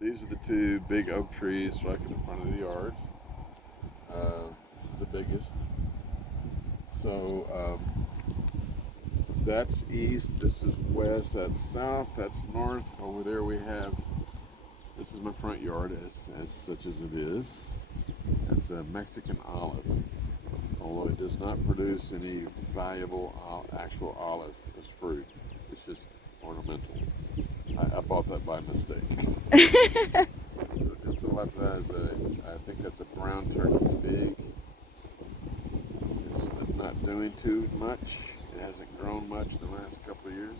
These are the two big oak trees right in the front of the yard. This is the biggest. So that's east, this is west, that's south, that's north. Over there we have, this is my front yard as such as it is. That's a Mexican olive, although it does not produce any valuable actual olive as fruit. It's just ornamental. I bought that by mistake. Just to left that is I think that's a brown turkey fig. It's not doing too much. It hasn't grown much in the last couple of years.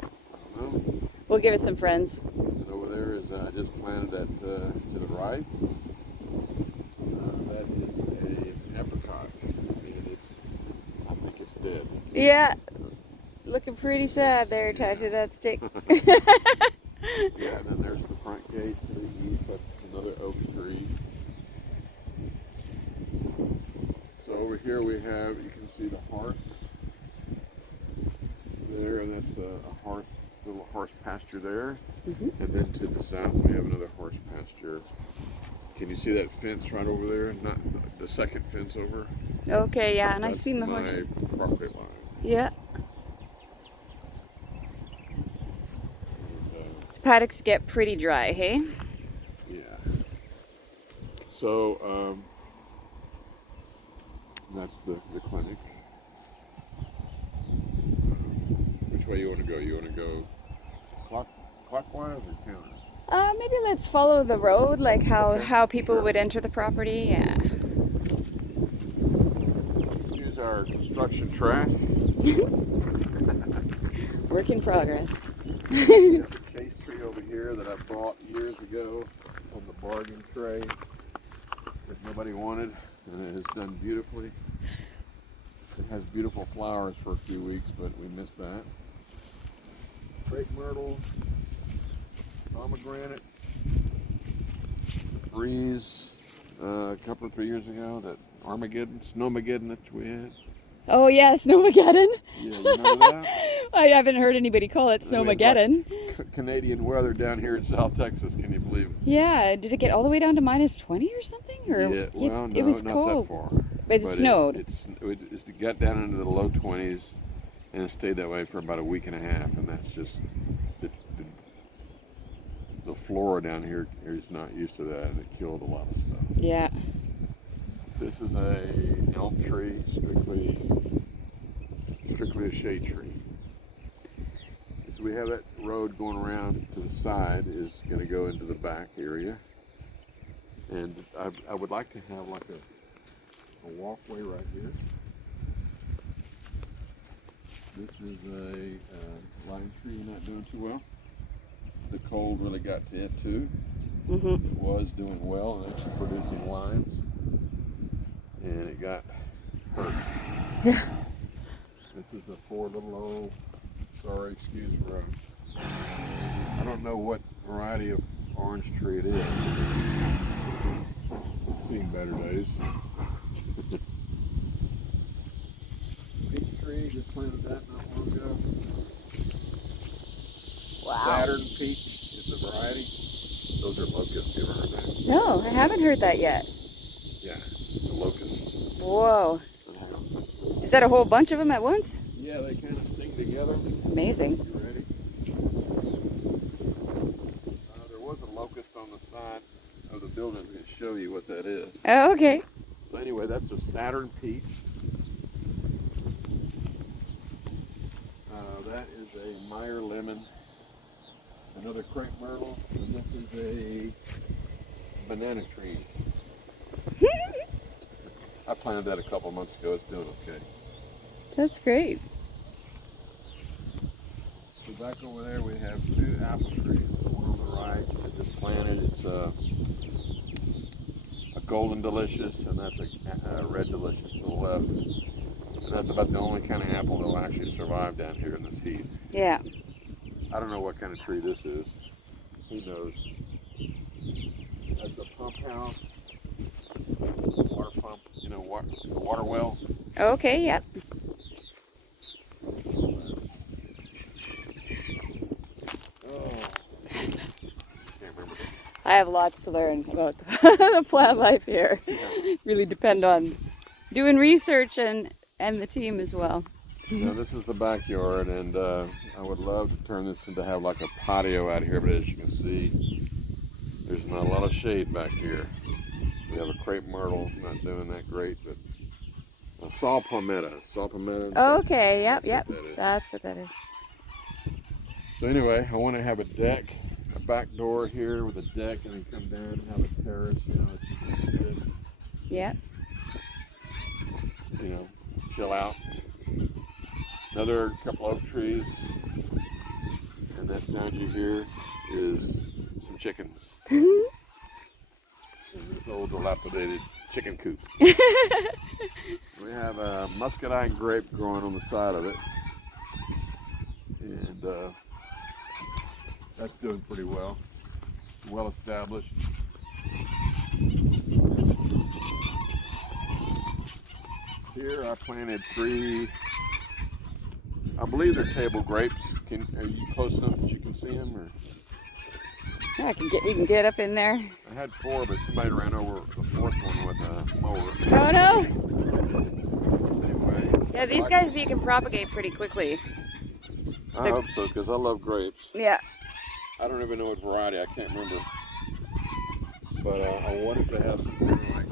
I don't know. We'll give it some friends. And over there is I just planted that to the right. That is an apricot, and I think it's dead. Yeah, looking pretty sad there attached to that stick. Yeah, and then there's the front gate to the east. That's another oak tree. So over here we have, you can see the horse there, and that's a horse, little horse pasture there. Mm-hmm. And then to the south we have another horse pasture. Can you see that fence right over there? Not the second fence over. Okay, yeah, and That's I seen the horse. my property line. Yeah. And, Paddocks get pretty dry, hey? yeah. So that's the clinic. Which way you want to go? You want to go clockwise or counter? Maybe let's follow the road, like Okay, how people sure. would enter the property. Yeah. Here's our construction track. Work in progress. We have a chase tree over here that I bought years ago on the bargain tray that nobody wanted, and it has done beautifully. It has beautiful flowers for a few weeks, but we missed that. Crepe myrtle, pomegranate, breeze, a couple or 3 years ago, that Snowmageddon that we had. Oh yeah, Snowmageddon. Yeah, you remember that? I haven't heard anybody call it We had, Snowmageddon. Canadian weather down here in South Texas, can you believe it? Yeah, did it get all the way down to -20 or something? Or Yeah, well, no, it was not cold. that far. But it snowed. It got down into the low 20s, and it stayed that way for about a week and a half, and that's just the flora down here is not used to that, and it killed a lot of stuff. Yeah. This is a elm tree, strictly a shade tree. So we have that road going around to the side is going to go into the back area, and I would like to have like a walkway right here. This is a lime tree not doing too well. The cold really got to it too. Mm-hmm. It was doing well and actually producing limes, and it got hurt. Yeah. This is a poor little old, sorry, excuse for I don't know what variety of orange tree it is. It's seen better days. Peach tree, just planted that not long ago. Wow. Saturn peach is the variety. Those are locusts. You ever heard that? No, I haven't heard that yet. Yeah, the locusts. Whoa. Is that a whole bunch of them at once? Yeah, they kind of sing together. Amazing. You ready? There was a locust on the side of the building. I'm going to show you what that is. Oh, okay. So anyway, that's a Saturn peach. That is a Meyer lemon. Another crepe myrtle, and this is a banana tree. I planted that a couple months ago. It's doing okay. That's great. So back over there we have two apple trees. One on the right that just planted. It's a golden delicious, and that's a red delicious to the left. And that's about the only kind of apple that will actually survive down here in this heat. Yeah. I don't know what kind of tree this is. Who knows? That's a pump house, water pump, you know, the water well. Okay, yep. Oh, I have lots to learn about the plant life here. Really depend on doing research and the team as well. Now this is the backyard, and I would love to turn this into have like a patio out here, but as you can see, there's not a lot of shade back here. We have a crepe myrtle, not doing that great, but a saw palmetto. Saw palmetto. Okay, yep. That's what that is. So anyway, I want to have a deck, a back door here with a deck, and then come down and have a terrace, you know, that you can sit, Yep. you know, chill out. Another couple oak trees, and that sound you hear is some chickens. In this old dilapidated chicken coop. We have a muscadine grape growing on the side of it, and that's doing pretty well. Well established. Here I planted 3. I believe they're table grapes. Are you close enough that you can see them? Or? Yeah, you can get up in there. I had 4, but somebody ran over the 4th one with a mower. Oh no! Anyway. Yeah, these guys you can propagate pretty quickly. I hope so, because I love grapes. Yeah. I don't even know what variety. I can't remember. But I wanted to have something like,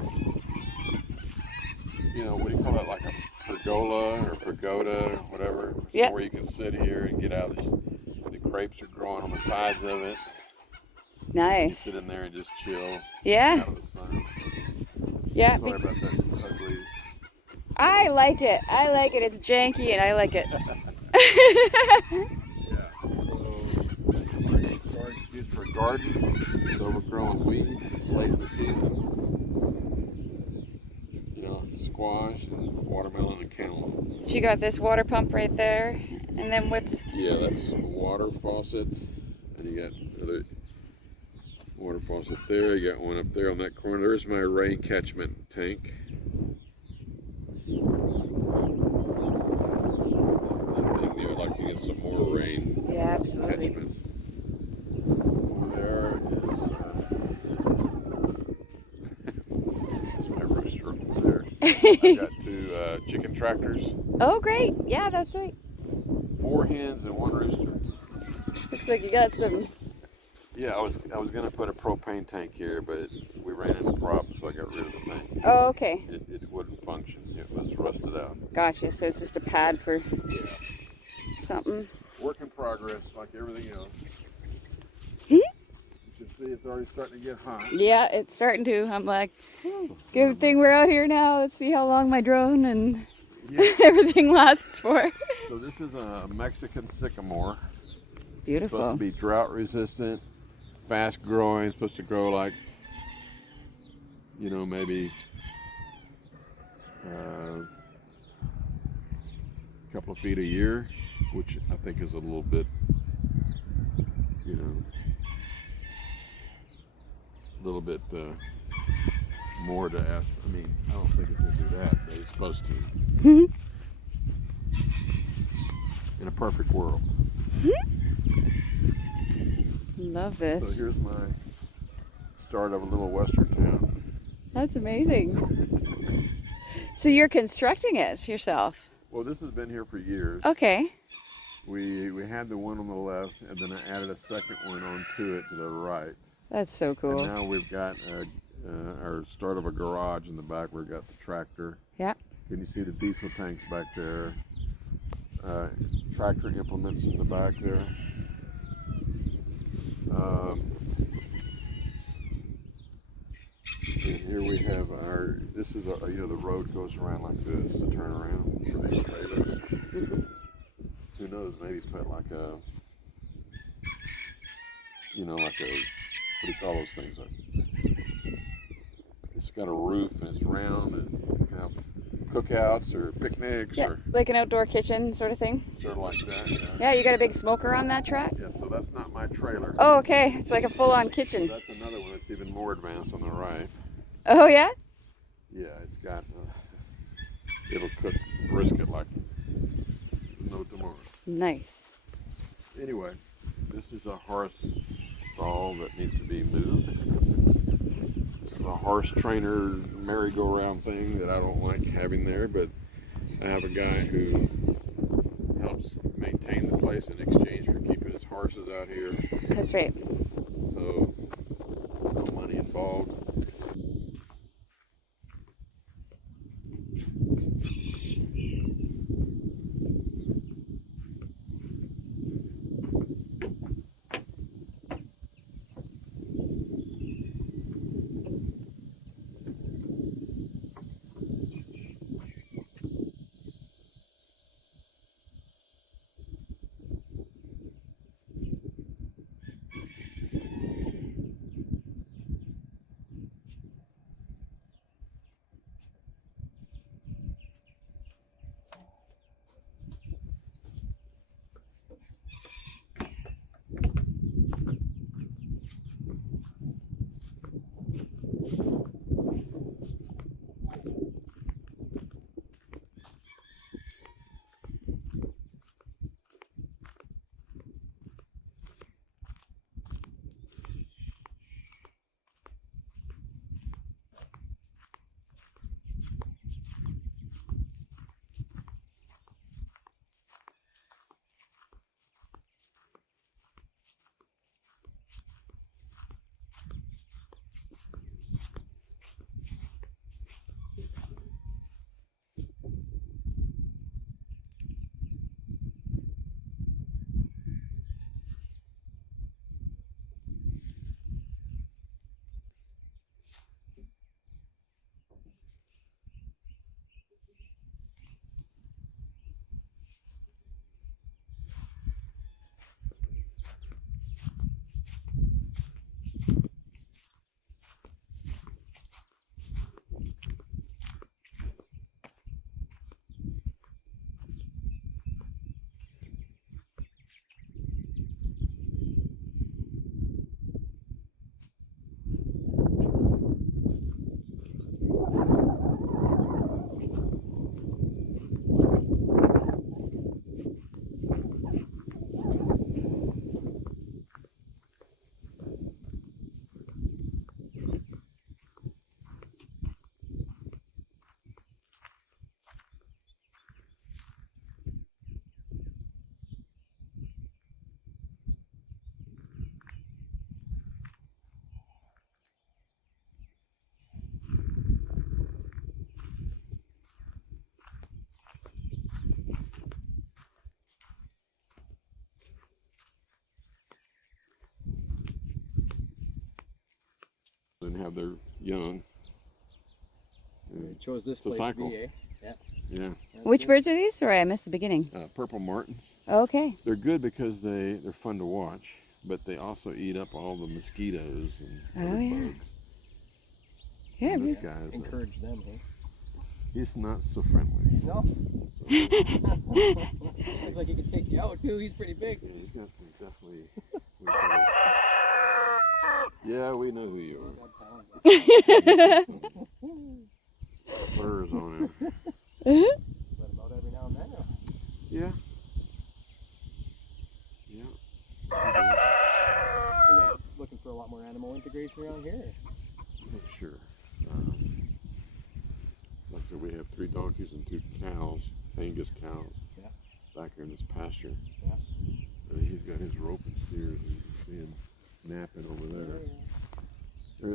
you know, what do you call that? Like a pergola or pagoda or whatever. Yeah. Where you can sit here and get out. The grapes are growing on the sides of it. Nice. Sit in there and just chill. Yeah. Out of the sun. Yeah. Sorry about that ugly. I like it. I like it. It's janky and I like it. Yeah. So, used for a garden. It's overgrown weeds. It's late in the season. You know, squash and watermelon and cantaloupe. She got this water pump right there. And then what's... Yeah, that's a water faucet. And you got another water faucet there. You got one up there on that corner. There's my rain catchment tank. They would like to get some more rain. Yeah, absolutely. Catchment. There is my rooster over there. I got 2 chicken tractors. Oh, great. Yeah, that's right. 4 hens and 1 rooster. Looks like you got some... Yeah, I was gonna put a propane tank here, but we ran into problems, so I got rid of the tank. Oh, okay. It wouldn't function. It was rusted out. Gotcha. So it's just a pad for something. Work in progress, like everything else. Hmm? You can see it's already starting to get hot. Yeah, it's starting to. I'm like, good thing we're out here now. Let's see how long my drone and everything lasts for. So this is a Mexican sycamore. Beautiful. Supposed to be drought resistant, fast growing. Supposed to grow like, you know, maybe a couple of feet a year, which I think is a little bit, you know, a little bit more to ask. I mean, I don't think it's going to do that, but it's supposed to. In a perfect world. Love this. So here's my start of a little western town. That's amazing. So you're constructing it yourself? Well, this has been here for years. Okay. We had the one on the left, and then I added a second one onto it to the right. That's so cool. And now we've got our start of a garage in the back. We've got the tractor. Yeah. Can you see the diesel tanks back there? Tractor implements in the back there. And here we have this is you know, the road goes around like this to turn around for these trailers. Who knows, maybe put like a, you know, like a, what do you call those things? It's got a roof and it's round and you can have cookouts or picnics or like an outdoor kitchen sort of thing. sort of like that. Yeah. Yeah, you got a big smoker on that track? Yeah, so that's not my trailer. Oh, okay. It's like a full-on kitchen. That's another one that's even more advanced on the right. Oh, yeah? Yeah, it's got, it'll cook brisket like no tomorrow. Nice. Anyway, this is a horse stall that needs to be moved. This is a horse trainer merry-go-round thing that I don't like having there, but I have a guy who helps maintain the place in exchange for keeping his horses out here. That's right. So there's no money involved. And have their young. Chose this It's a place cycle. to be, eh? Yeah. Yeah. Which birds are these? Sorry, I missed the beginning. Purple martins. Okay. They're good because they're fun to watch, but they also eat up all the mosquitoes and other Oh, yeah. bugs. Yeah. And this guy's Encourage them, hey? he's not so friendly. No. So, Looks like he could take you out too. He's pretty big. yeah, he's got some definitely. Yeah, we know who you are. Spurs on him. But about every now and then. Yeah. Yeah. You guys looking for a lot more animal integration around here? Sure. Like I said, we have 3 donkeys and 2 cows, Angus cows, Yeah. back here in this pasture. Yeah. And he's got his roping steers, and you can see him napping over there.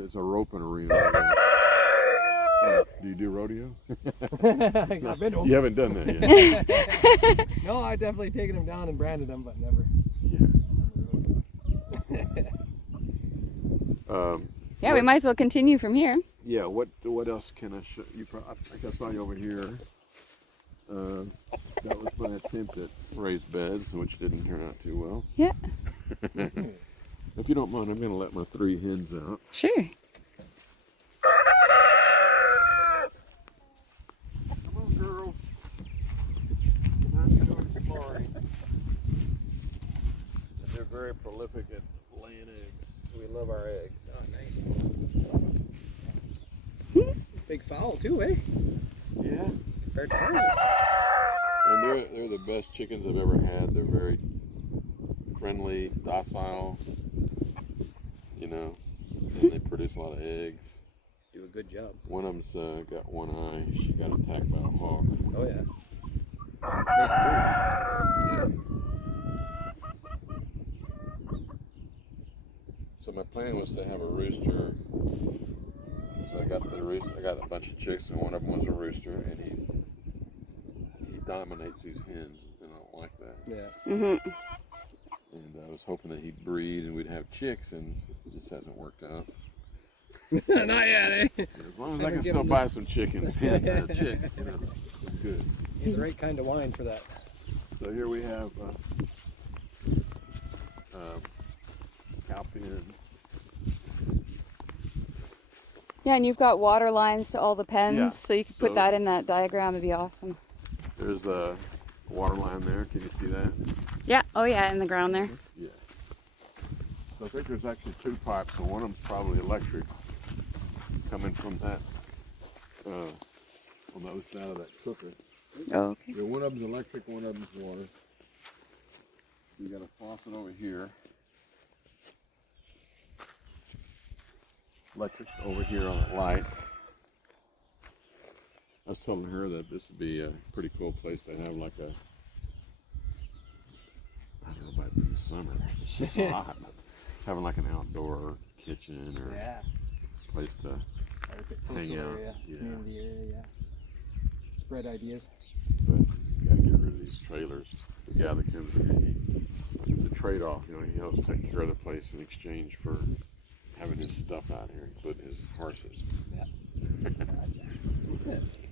It's a roping arena over there. Do you do rodeo? I've been to You haven't done that yet. No, I definitely taken him down and branded him, but never. Yeah. Yeah, we might as well continue from here. Yeah. What else can I show you? I think I saw you over here. That was my attempt at raised beds, which didn't turn out too well. Yeah. If you don't mind, I'm going to let my 3 hens out. Sure. Come on, girls. Time to go exploring. And they're very prolific at laying eggs. We love our eggs. Oh, nice. Big fowl too, eh? Yeah. Compared to ours. And they're the best chickens I've ever had. They're very friendly, docile. know. And they produce a lot of eggs. Do a good job. One of them's got one eye. She got attacked by a hawk. Oh yeah. Yeah. So my plan was to have a rooster. So I got the rooster. I got a bunch of chicks, and one of them was a rooster, and he dominates these hens, and I don't like that. Yeah. Mm-hmm. And I was hoping that he'd breed and we'd have chicks, and it just hasn't worked out. Not yet, eh? As long as I can still buy some chickens, chicks, you know, it's good. He's the right kind of wine for that. So here we have cow pens. Yeah, and you've got water lines to all the pens, Yeah, so you could put so- that in that diagram. It'd be awesome. There's a water line there. Can you see that? Yeah. Oh yeah, in the ground there. Yeah. So I think there's actually two pipes, and one of them's probably electric, coming from that on the other side of that cooker. Oh, okay. Yeah, one of them's electric, one of them's water. You got a faucet over here. Electric over here on the light. I was telling her that this would be a pretty cool place to have like a, I don't know about in the summer, it's just so hot. Having like an outdoor kitchen or Yeah. place to Social hang out. area, Yeah. community area, yeah. Spread ideas. But you gotta get rid of these trailers. The guy that comes here, it's a trade-off, you know, he helps take care of the place in exchange for having his stuff out here, including his horses. Yeah.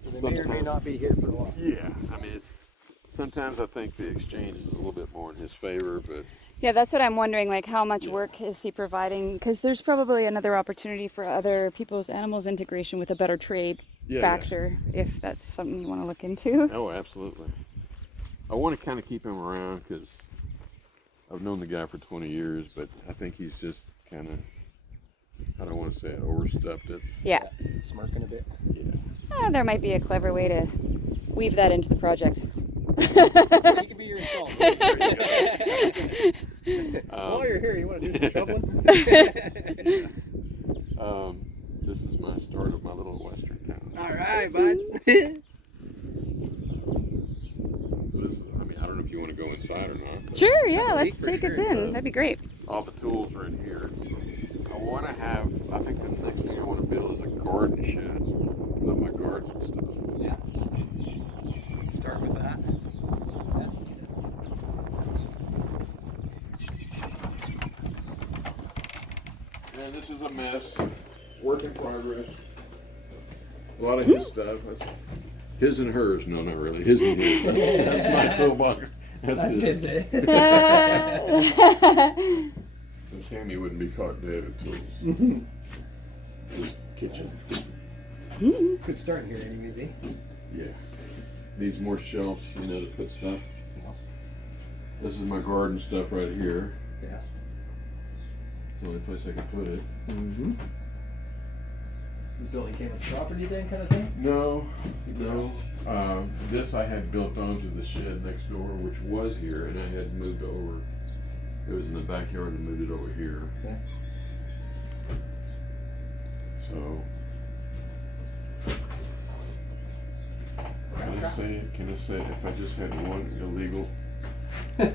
So they may or may not be here for a while. Yeah, I mean, sometimes I think the exchange is a little bit more in his favor, but Yeah, that's what I'm wondering. Like, how much work is he providing? Because there's probably another opportunity for other people's animals integration with a better trade factor, if that's something you want to look into. Oh, absolutely. I want to kind of keep him around because I've known the guy for 20 years, but I think he's just kind of, I don't want to say it, overstepped it. Yeah. Smirking a bit. Yeah. There might be a clever way to weave that into the project. He could be your installer. While you're here, you want to do some shoveling? This is my start of my little western town. All right, bud. So this is, I mean, I don't know if you want to go inside or not. But Sure, yeah, let's for take us sure, in. so- That'd be great. all the tools are in here. I want to have, I think the next thing I want to build is a garden shed with my garden stuff. Yeah. Start with that. And this is a mess, work in progress. A lot of his stuff. That's his and hers. No, not really. His and his. That's my toolbox. That's his. day. So Tammy wouldn't be caught dead at tools. His kitchen. Good start here, anyways, eh? Yeah. Needs more shelves, you know, to put stuff. This is my garden stuff right here. Yeah. It's the only place I can put it. Mm-hmm. This building came with property then, kind of thing? No. This I had built onto the shed next door, which was here, and I had moved over. It was in the backyard and moved it over here. Okay. So. Can I say if I just had one illegal? Do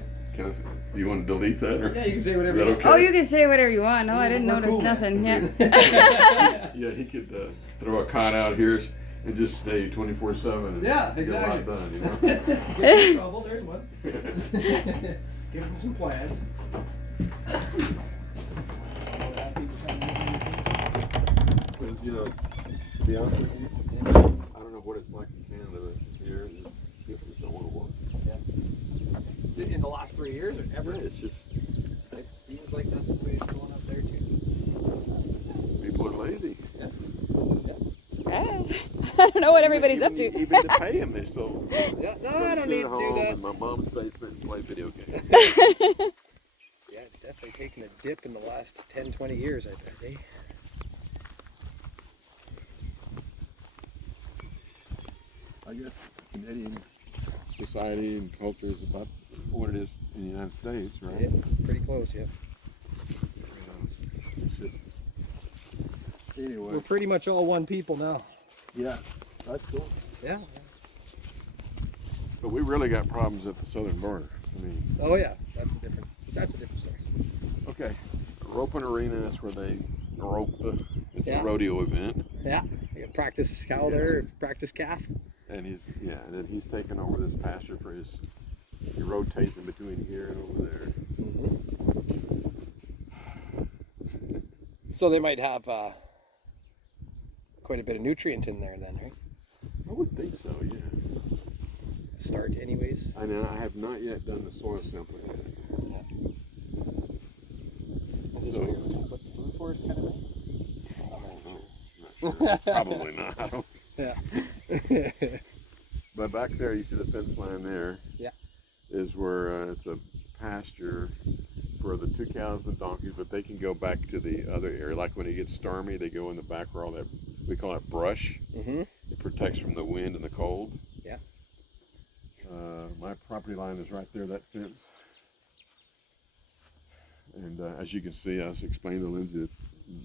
you want to delete that or? Yeah, you can say whatever. Is that okay? Oh, you can say whatever you want. No, I didn't We're notice cool, nothing. man. Yeah. Yeah, he could throw a cot out here and just stay 24/7. Yeah, Get a lot exactly. done, you know. Get in trouble, there's one. Give him some plans. Because, you know, to be honest with you, I don't know what it's like in Canada, but here, people just don't want to work. Is it in the last 3 years or ever? It's just, It seems like that's the way it's going up there too. people are lazy. Yeah. I don't know what everybody's up to. Even to pay them, they still Yeah. No, go I don't sit need at to do home that. in my mom's basement and play video games. Yeah, it's definitely taken a dip in the last 10, 20 years, I bet, eh? I guess Canadian society and culture is about what it is in the United States, right? Yeah, pretty close, yeah. It's just Anyway. We're pretty much all one people now. Yeah, that's cool. Yeah. But we really got problems at the southern border. I mean. Oh yeah, that's a different story. Okay, roping arena. That's where they rope the. It's Yeah. a rodeo event. Yeah. You got practice cow there, practice calf. And and then he's taking over this pasture for his. He rotates in between here and over there. So they might have quite a bit of nutrient in there then, right? I would think so. Yeah. Start anyways. I know. I have not yet done the soil sampling yet. Yeah. Is this So- where you're going to put the food forest kind of thing? Not sure. Probably not. I don't. Yeah. But back there, you see the fence line there. Yeah. Is where it's a pasture for the 2 cows and the donkeys, but they can go back to the other area. Like when it gets stormy, they go in the back where all that, we call it brush. Mm-hmm. It protects from the wind and the cold. Yeah. My property line is right there, that fence. And as you can see, I was explaining to Lindsay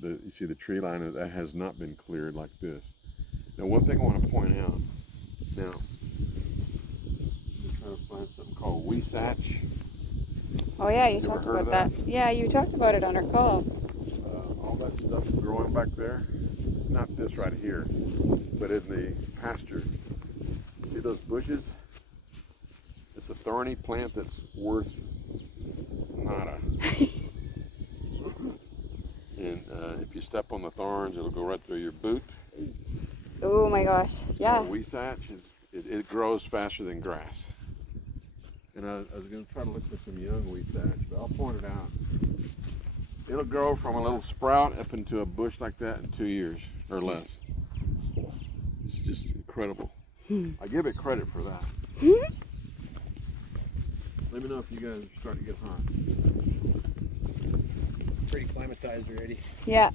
that you see the tree line that has not been cleared like this. Now, one thing I want to point out. Now, I'm trying to find something called Weesatch. Oh yeah, you You ever talked heard of about that. Yeah, you talked about it on our call. All that stuff growing back there. Not this right here, but in the pasture. See those bushes? It's a thorny plant that's worth nada. And if you step on the thorns, it'll go right through your boot. Oh my gosh. Yeah. Weesatch it grows faster than grass. And I was going to try to look for some young Weesatch, but I'll point it out. It'll grow from a little sprout up into a bush like that in 2 years or less. It's just incredible. I give it credit for that. Let me know if you guys are starting to get hot. Pretty climatized already. Yeah.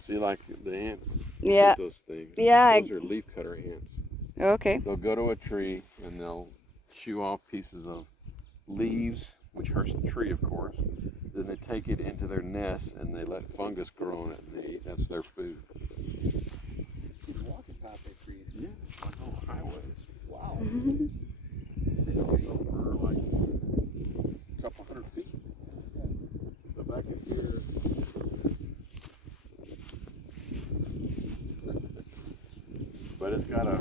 See, like the ant Yeah. eat those things. Yeah, Those are leafcutter ants. Okay. They'll go to a tree and they'll chew off pieces of leaves, which hurts the tree, of course. Then they take it into their nest and they let fungus grow on it, and they eat. That's their food. See the walking path they created. Yeah, like on highways. Wow. They don't go for like a couple hundred feet. So back in here. But it's got a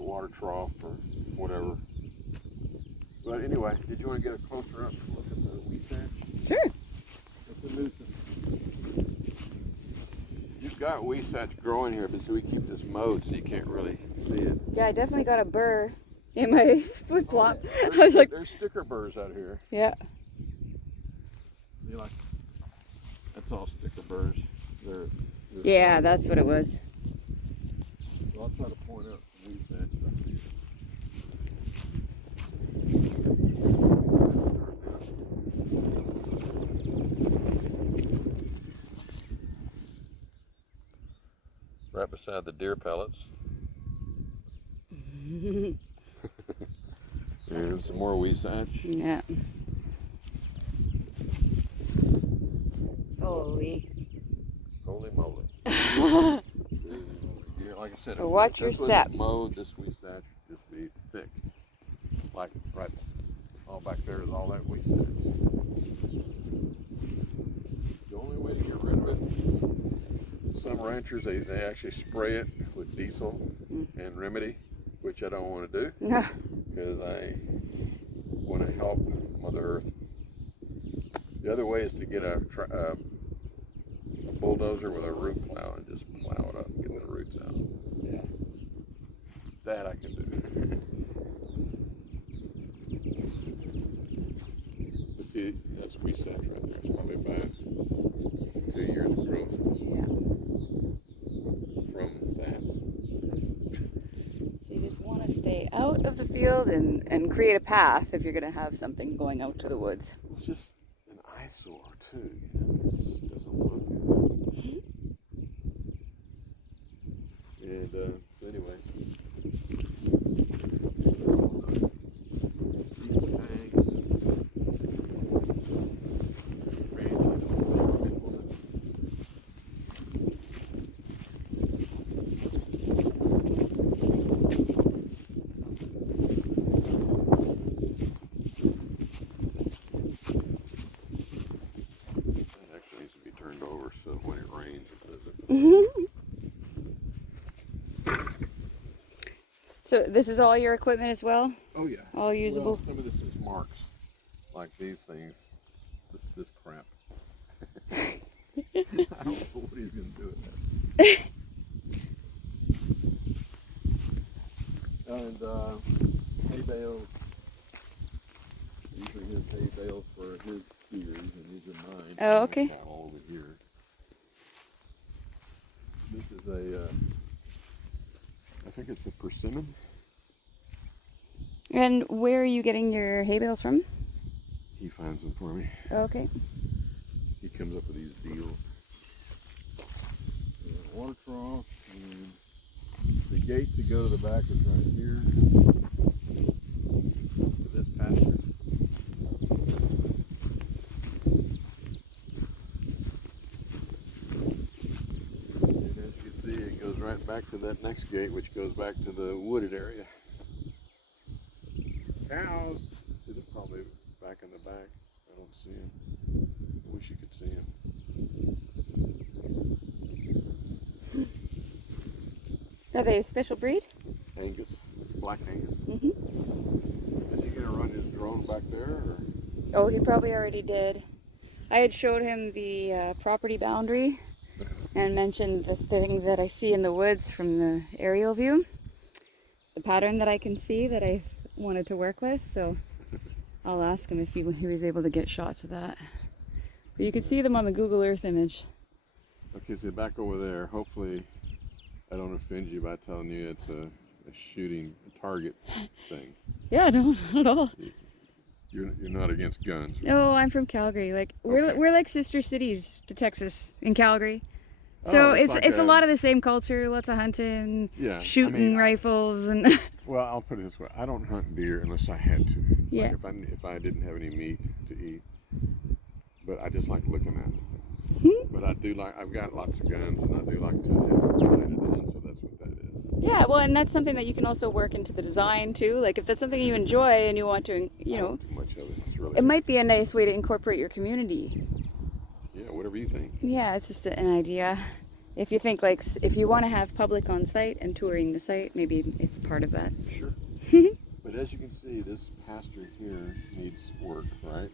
water trough or whatever. But anyway, did you want to get a closer up look at the Weesatch? Sure. It's a nuisance. You've got Weesatch growing here, but so we keep this mowed so you can't really see it. Yeah, I definitely got a burr in my flip flop. I was like, There's sticker burrs out here. yeah. You like? That's all sticker burrs. They're Yeah, that's what it was. So I'll try to point out some Weesatch up here. Right beside the deer pellets. And some more Weesatch. Yeah. Holy. Holy moly. Yeah, like I said, if Watch your this was step. mowed, this Weesatch would just be thick. Like right all back there is all that Weesatch. The only way to get rid of it, some ranchers they actually spray it with diesel and remedy, which I don't want to do because I want to help Mother Earth. The other way is to get a bulldozer with a root plow and just plow it up and get the roots out. Yeah. That I can do. But see, that's Weesatch right there. It's probably about 2 years of growth Yeah. from that. So you just want to stay out of the field and create a path if you're going to have something going out to the woods. It's just an eyesore too. It just doesn't look good. And so anyway, So this is all your equipment as well? Oh yeah. All usable? Well, some of this is marks, like these things. This crap. I don't know what he's gonna do with that. And hay bales. These are his hay bales for his steers, and these are mine. Oh, okay. Cattle over here. This is a, I think it's a persimmon. And where are you getting your hay bales from? He finds them for me. Okay. He comes up with these deals. Water trough, and the gate to go to the back is right here. To this pasture. And as you can see, it goes right back to that next gate, which goes back to the wooded area. Cows! They're probably back in the back. I don't see them. I wish you could see them. Are they a special breed? Angus, black Angus. Mm-hmm. Is he gonna run his drone back there? Or? Oh, he probably already did. I had showed him the property boundary and mentioned the things that I see in the woods from the aerial view. The pattern that I can see that I wanted to work with, so I'll ask him if he was able to get shots of that. But you can see them on the Google Earth image. Okay, so back over there. Hopefully, I don't offend you by telling you it's a shooting target thing. Yeah, no, not at all. You're not against guns. Right? No, I'm from Calgary. Like we're like sister cities to Texas in Calgary. Oh, So it's like it's a lot of the same culture, lots of hunting, Yeah, shooting rifles, and well, I'll put it this way: I don't hunt deer unless I had to. Yeah. Like if I didn't have any meat to eat, but I just like looking at them. But I do like, I've got lots of guns, and I do like to have it sighted on, so that's what that is. yeah, well, and that's something that you can also work into the design too. Like if that's something you enjoy and you want to, you I know, don't do much of it. It's really, it might be a nice way to incorporate your community. yeah, whatever you think. Yeah, it's just an idea. If you think like if you want to have public on site and touring the site, maybe it's part of that. Sure. But as you can see, this pasture here needs work, right?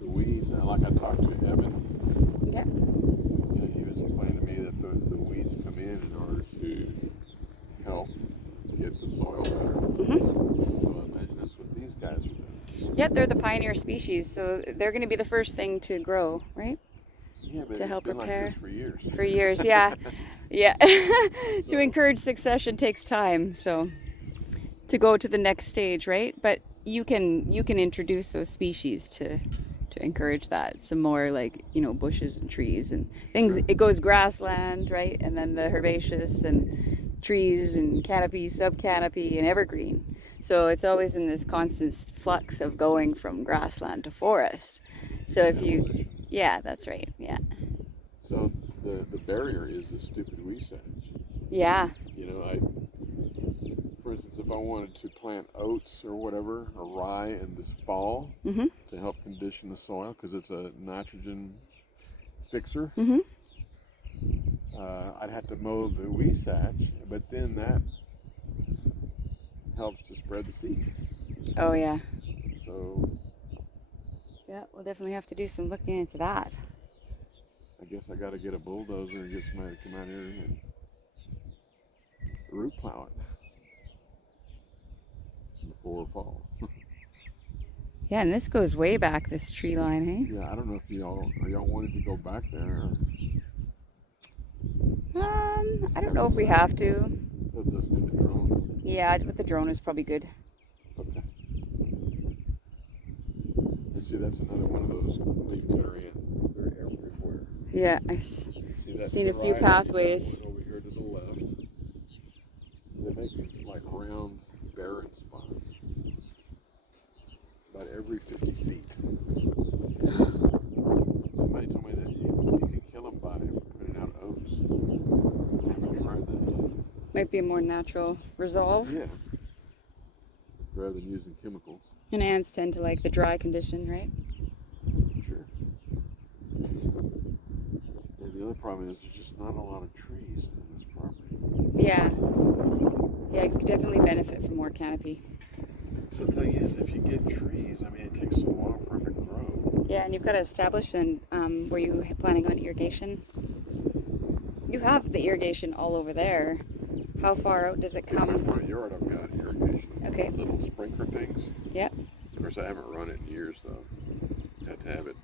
The weeds, and like I talked to Evan, Yeah. you know, he was explaining to me that the weeds come in order to help get the soil better. So imagine that's what these guys are doing. Yep, they're the pioneer species, so they're going to be the first thing to grow, right? Yeah, but To it's help been repair. like this for years. For years, yeah. Yeah. To encourage succession takes time, so to go to the next stage, right? But you can introduce those species to encourage that. Some more like, you know, bushes and trees and things. Sure. It goes grassland, right? And then the herbaceous and trees and canopy, subcanopy and evergreen. So it's always in this constant flux of going from grassland to forest. So if you, yeah, that's right. Yeah. So the barrier is the stupid weed sedge. Yeah. You know, for instance, if I wanted to plant oats or whatever, or rye in this fall Mm-hmm. to help condition the soil, because it's a nitrogen fixer, Mm-hmm. I'd have to mow the weed sedge, but then that helps to spread the seeds. Oh yeah. So Yeah, we'll definitely have to do some looking into that. I guess I got to get a bulldozer and get somebody to come out here and root plow it before fall. Yeah, and this goes way back, this tree line, hey? Yeah, I don't know if y'all wanted to go back there. Or I don't know if we have to. let's do the drone. Yeah, with the drone is probably good. Okay. And see, that's another one of those leaf cutter ant. They're everywhere. Yeah, See, that's seen to a the few right, pathways. and over here to the left. They make these like round barren spots. About every 50 feet. Somebody told me that you can kill them by putting out oats. I haven't tried that. Might be a more natural resolve. Yeah. Rather than using chemicals. And ants tend to like the dry condition, right? Sure. And the other problem is there's just not a lot of trees in this property. Yeah. Yeah, you could definitely benefit from more canopy. So the thing is, if you get trees, I mean, it takes so long for them to grow. Yeah, and you've got to establish then, were you planning on irrigation? You have the irrigation all over there. How far out does it In my come? front yard, I've got irrigation. Okay. Little sprinkler things. Yep. Of course, I haven't run it in years, though. Had to have it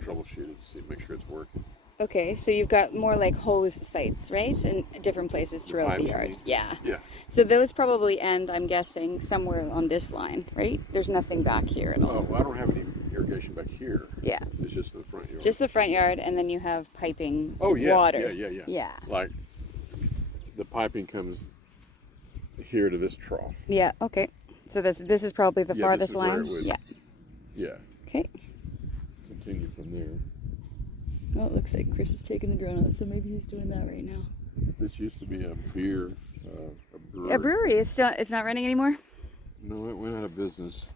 troubleshooted to see, make sure it's working. Okay, so you've got more like hose sites, right? In different places throughout the pipes, yard. you mean? Yeah. Yeah. So those probably end, I'm guessing, somewhere on this line, right? There's nothing back here at all. Well, I don't have any irrigation back here. Yeah. It's just in the front yard. Just the front yard, and then you have piping Oh, yeah. water. Yeah. Yeah. Like, the piping comes here to this trough. Yeah, okay. So this is probably the Yeah, farthest this is where line? it would- Yeah. Yeah. Okay. Continue from there. Well, it looks like Chris is taking the drone out, so maybe he's doing that right now. This used to be a brewery. A brewery. It's not running anymore? No, it went out of business.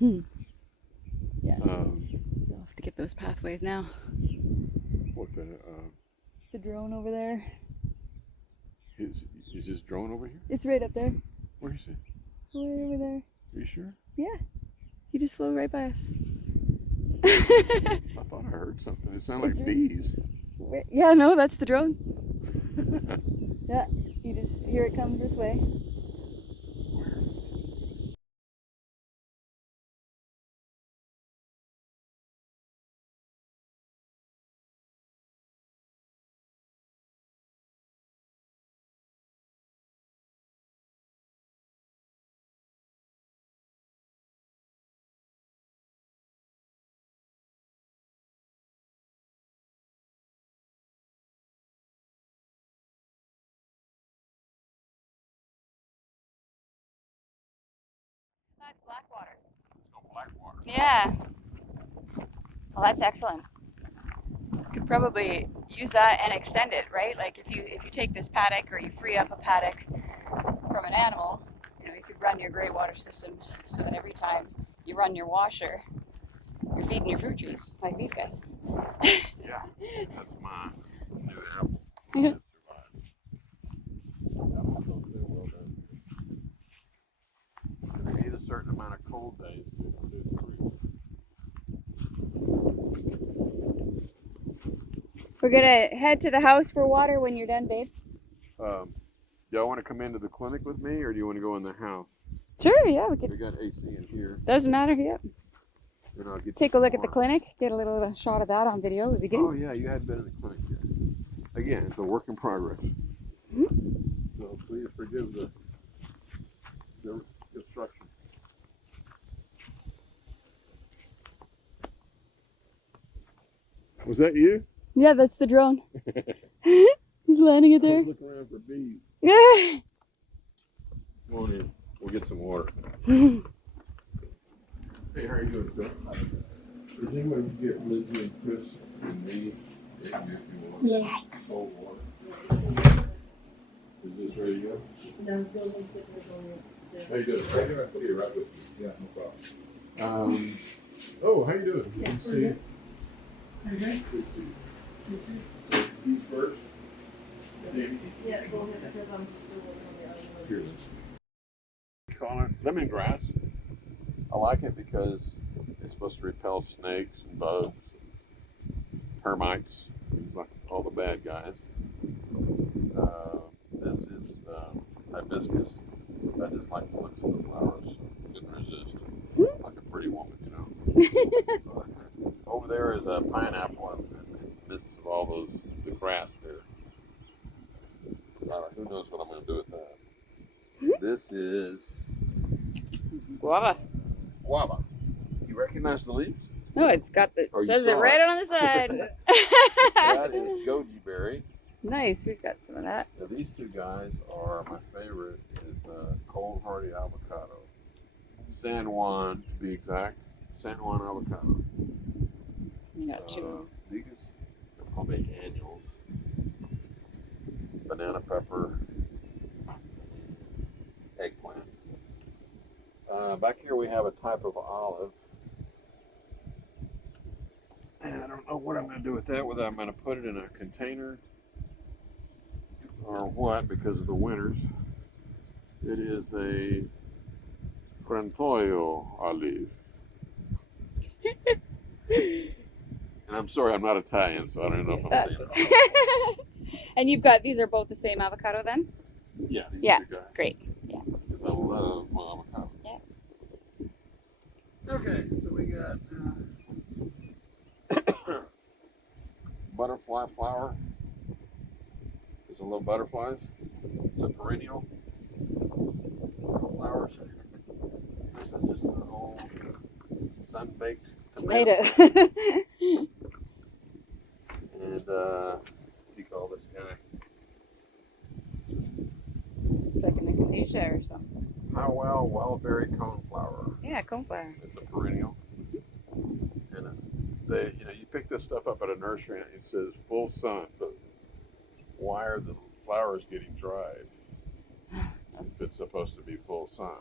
Yeah. So Um, you'll have to get those pathways now. what the, The drone over there. is this drone over here? It's right up there. Where is it? Way over there. Are you sure? Yeah. He just flew right by us. I thought I heard something. It sounded like bees. Yeah, no, that's the drone. Yeah, here it comes this way. That's Blackwater. Let's go Blackwater. Yeah. Well, that's excellent. You could probably use that and extend it, right? Like if you take this paddock or you free up a paddock from an animal, you could run your gray water systems so that every time you run your washer, you're feeding your fruit trees like these guys. Yeah, that's my new apple. Yeah. They need a certain amount of cold days to produce fruit. We're gonna head to the house for water when you're done, babe. Do y'all want to come into the clinic with me, or do you want to go in the house? Sure, yeah, we We could. got AC in here. Doesn't matter, yep. And I'll get Take you a look at the more. clinic, get a little shot of that on video, would be good. Oh yeah, you hadn't been in the clinic yet. Again, it's a work in progress. So please forgive the obstruction. Was that you? Yeah, that's the drone. He's landing it there. Let's look around for bees. Yeah. Come on in. We'll get some water. Hey, how are you doing, Phil? Does anyone get Lindsay and Chris and me? Yeah. Cold water. Is this ready to go? No, Bill will get this on your. How you doing? How you doing? I'll be right with you. Yeah, no problem. Oh, how you doing? Yeah, Good to we're see you. good. Good to see you. So, these first? David? Yeah, go ahead, because I'm just still working on the other one. Here it is. Call it lemongrass. I like it because it's supposed to repel snakes and bugs, termites, like all the bad guys. This is hibiscus. I just like the looks of the flowers. Couldn't resist. Like a pretty woman, you know. Over there is a pineapple in the midst of all the grass there. Who knows what I'm going to do with that. This is Guava. guava. You recognize the leaves? No, it's got the, Oh, you says it saw right it. on the side. That is goji berry. Nice, we've got some of that. Now, these two guys are my favorite. Is cold hardy avocado, San Juan to be exact. San Juan avocado. We got two. These are probably annuals. Banana pepper, eggplant. Back here we have a type of olive. And I don't know what I'm going to do with that, whether I'm going to put it in a container what because of the winters. It is a Frantoio olive. And I'm sorry, I'm not Italian, so I don't know if I'm saying it right. And you've got, these are both the same avocado then? Yeah, these Yeah, two guys. great. Yeah. Because I love my avocado. Yeah. Okay, so we got butterfly flower. There's a little butterflies. It's a perennial flowers. This is just an old sun-baked tomato. And what do you call this guy? It's like an echinacea or something. Howell wildberry coneflower. Yeah, coneflower. It's a perennial. And they, you pick this stuff up at a nursery and it says full sun, but why are the flowers getting dried if it's supposed to be full sun?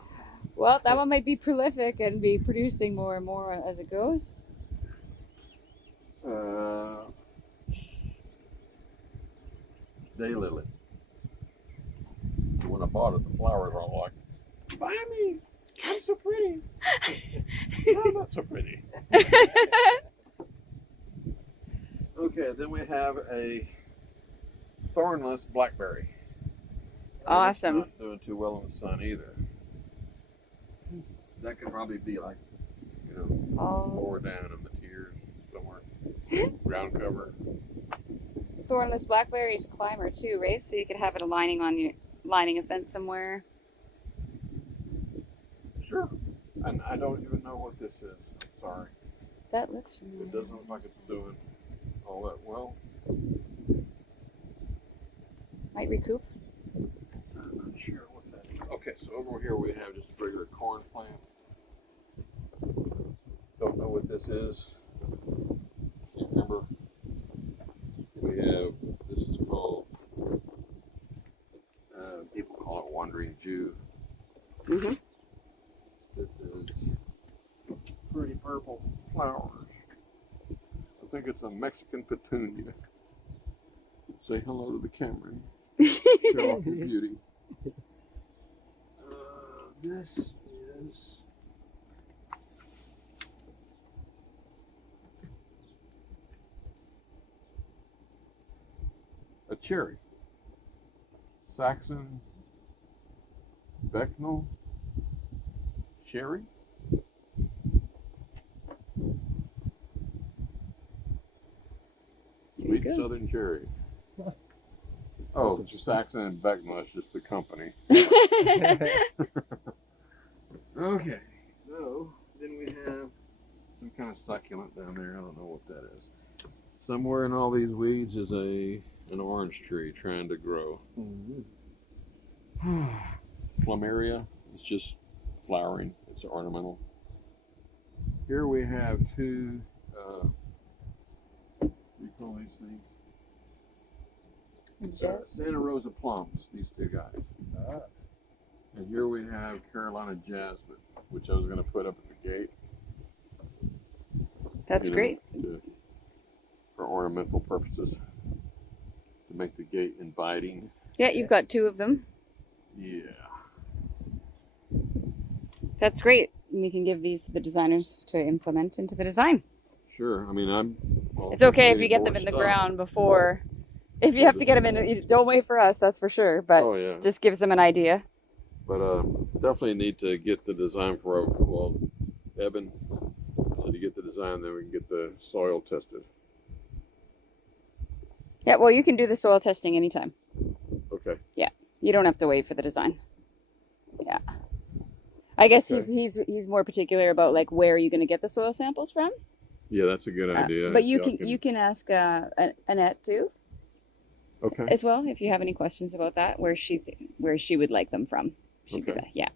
Well, that one might be prolific and be producing more and more as it goes. Daylily. When I bought it, the flowers were all like, buy me, I'm so pretty. No, I'm not so pretty. Okay, then we have a thornless blackberry. Awesome. It's not doing too well in the sun either. That could probably be like, lower down in the tiers somewhere. Ground cover. Thornless blackberry is climber too, right? So you could have it lining a fence somewhere. Sure. And I don't even know what this is. I'm sorry. That looks familiar. It doesn't look like it's doing all that well. Might recoup. I'm not sure what that is. Okay, so over here we have just a regular corn plant. Don't know what this is. Can't remember. We have, this is called, people call it Wandering Jew. Mm-hmm. This is pretty purple flowers. I think it's a Mexican petunia. Say hello to the camera. Show off your beauty. This is a cherry. Saxon Becknell cherry. Sweet Southern cherry. Oh, Saxon and Becknell is just the company. Okay, so then we have some kind of succulent down there. I don't know what that is. Somewhere in all these weeds is an orange tree trying to grow. Plumeria is just flowering. It's ornamental. Here we have two, what do you call these things? Santa Rosa plums, these two guys. And here we have Carolina jasmine, which I was going to put up at the gate. That's great. For ornamental purposes. To make the gate inviting. Yeah, you've got two of them. Yeah. That's great. We can give these to the designers to implement into the design. Sure. I mean, It's okay if you get them in the ground before. If you have to get them in, don't wait for us, that's for sure. But just gives them an idea. But definitely need to get the design for Eben. So to get the design, then we can get the soil tested. Yeah, well, you can do the soil testing anytime. Okay. Yeah, you don't have to wait for the design. Yeah. I guess he's more particular about like where are you going to get the soil samples from. Yeah, that's a good idea. But you can ask Annette too. Okay. As well, if you have any questions about that, where she would like them from. Yeah.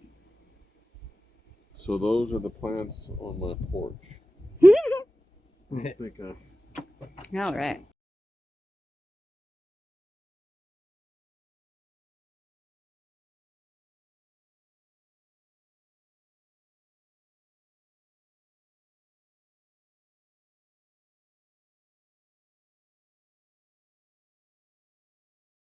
So those are the plants on my porch. I think All right.